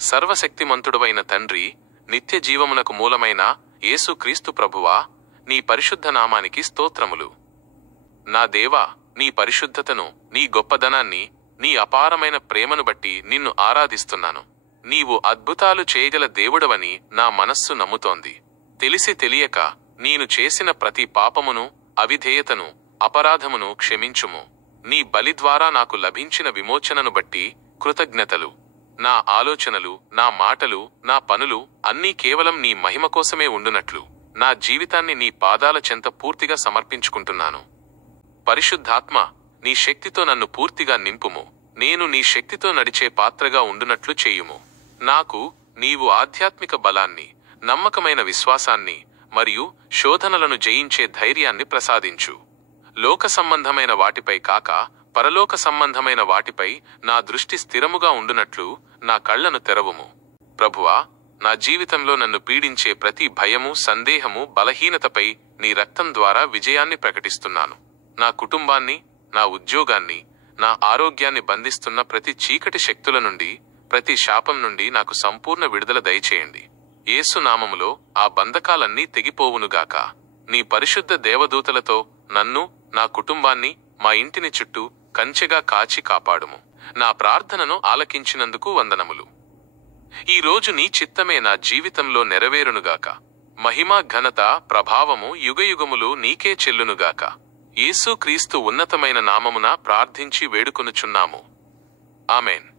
సర్వశక్తిమంతుడవైన తండ్రి, నిత్య జీవమునకు మూలమైన యేసు క్రీస్తు ప్రభువా, నీ పరిశుద్ధ నామానికి స్తోత్రములు. నా దేవా, నీ పరిశుద్ధతను, నీ గొప్పదనాన్ని, నీ అపారమైన ప్రేమను బట్టి నిన్ను ఆరాధిస్తున్నాను. నీవు అద్భుతాలు చేయగల దేవుడవని నా మనస్సు నమ్ముతోంది. తెలిసి తెలియక నేను చేసిన ప్రతి పాపమును, అవిధేయతను, అపరాధమును క్షమించుము. నీ బలి ద్వారా నాకు లభించిన విమోచనను బట్టి కృతజ్ఞతలు. నా ఆలోచనలు, నా మాటలు, నా పనులు అన్నీ కేవలం నీ మహిమ కోసమే ఉండునట్లు నా జీవితాన్ని నీ పాదాల చెంత పూర్తిగా సమర్పించుకుంటున్నాను. పరిశుద్ధాత్మ, నీ శక్తితో నన్ను పూర్తిగా నింపుము. నేను నీ శక్తితో నడిచే పాత్రగా ఉండునట్లు చేయుము. నాకు నీవు ఆధ్యాత్మిక బలాన్ని, నమ్మకమైన విశ్వాసాన్ని మరియు శోధనలను జయించే ధైర్యాన్ని ప్రసాదించు. లోక సంబంధమైన వాటిపై కాక పరలోక సంబంధమైన వాటిపై నా దృష్టి స్థిరముగా ఉండునట్లు నా కళ్లను తెరవుము. ప్రభువా, నా జీవితంలో నన్ను పీడించే ప్రతి భయము, సందేహము, బలహీనతపై నీ రక్తం ద్వారా విజయాన్ని ప్రకటిస్తున్నాను. నా కుటుంబాన్ని, నా ఉద్యోగాన్ని, నా ఆరోగ్యాన్ని బంధిస్తున్న ప్రతి చీకటి శక్తుల నుండి, ప్రతి శాపం నుండి నాకు సంపూర్ణ విడుదల దయచేయండి. యేసు నామములో ఆ బంధకాలన్నీ తెగిపోవునుగాక. నీ పరిశుద్ధ దేవదూతలతో నన్ను, నా కుటుంబాన్ని, మా ఇంటిని చుట్టూ కంచెగా కాచి కాపాడుము. నా ప్రార్థనను ఆలకించినందుకు వందనములు. ఈ రోజు నీ చిత్తమే నా జీవితంలో నెరవేరునుగాక. మహిమ, ఘనత, ప్రభావము యుగయుగములు నీకే చెల్లునుగాక. యేసు క్రీస్తు ఉన్నతమైన నామమున ప్రార్థించి వేడుకొనుచున్నాము. ఆమెన్.